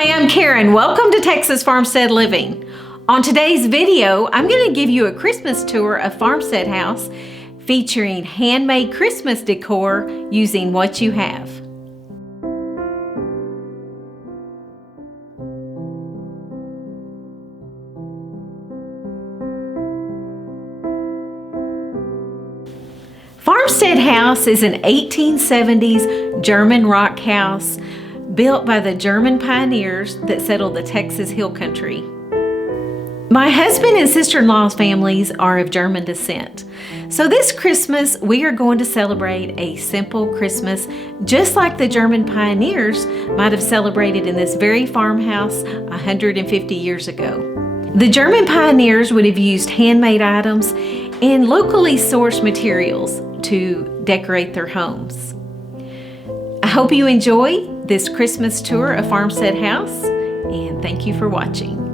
Hi, I'm Caren. Welcome to Texas Farmstead Living. On today's video, I'm going to give you a Christmas tour of Farmstead House featuring handmade Christmas decor using what you have. Farmstead House is an 1870s German rock house built by the German pioneers that settled the Texas Hill Country. My husband and sister-in-law's families are of German descent. So this Christmas, we are going to celebrate a simple Christmas, just like the German pioneers might have celebrated in this very farmhouse 150 years ago. The German pioneers would have used handmade items and locally sourced materials to decorate their homes. I hope you enjoy this Christmas tour of Farmstead House, and thank you for watching.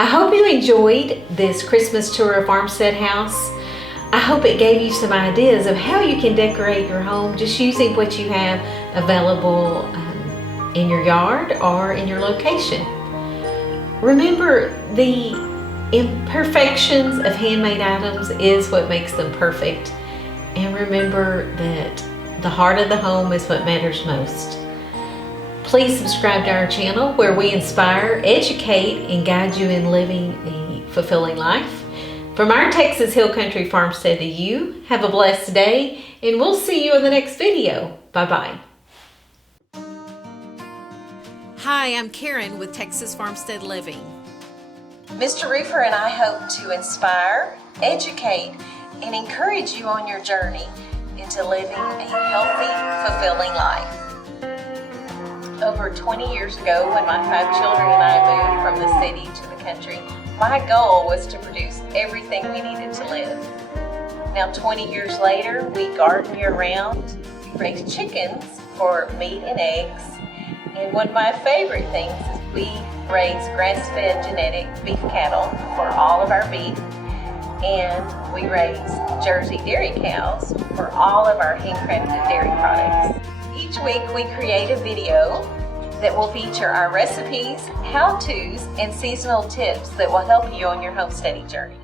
I hope you enjoyed this Christmas tour of Farmstead House. I hope it gave you some ideas of how you can decorate your home just using what you have available in your yard or in your location. Remember, the imperfections of handmade items is what makes them perfect. And remember that the heart of the home is what matters most. Please subscribe to our channel where we inspire, educate, and guide you in living a fulfilling life. From our Texas Hill Country farmstead to you, have a blessed day, and we'll see you in the next video. Bye-bye. Hi, I'm Caren with Texas Farmstead Living. Mr. Roofer and I hope to inspire, educate, and encourage you on your journey into living a healthy, fulfilling life. Over 20 years ago, when my 5 children and I moved from the city to the country, my goal was to produce everything we needed to live. Now 20 years later, we garden year-round, we raise chickens for meat and eggs, and one of my favorite things is we raise grass-fed genetic beef cattle for all of our beef. and we raise Jersey dairy cows for all of our handcrafted dairy products. Each week we create a video that will feature our recipes, how-tos, and seasonal tips that will help you on your homesteading journey.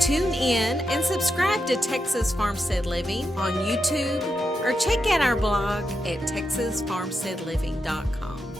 Tune in and subscribe to Texas Farmstead Living on YouTube or check out our blog at texasfarmsteadliving.com.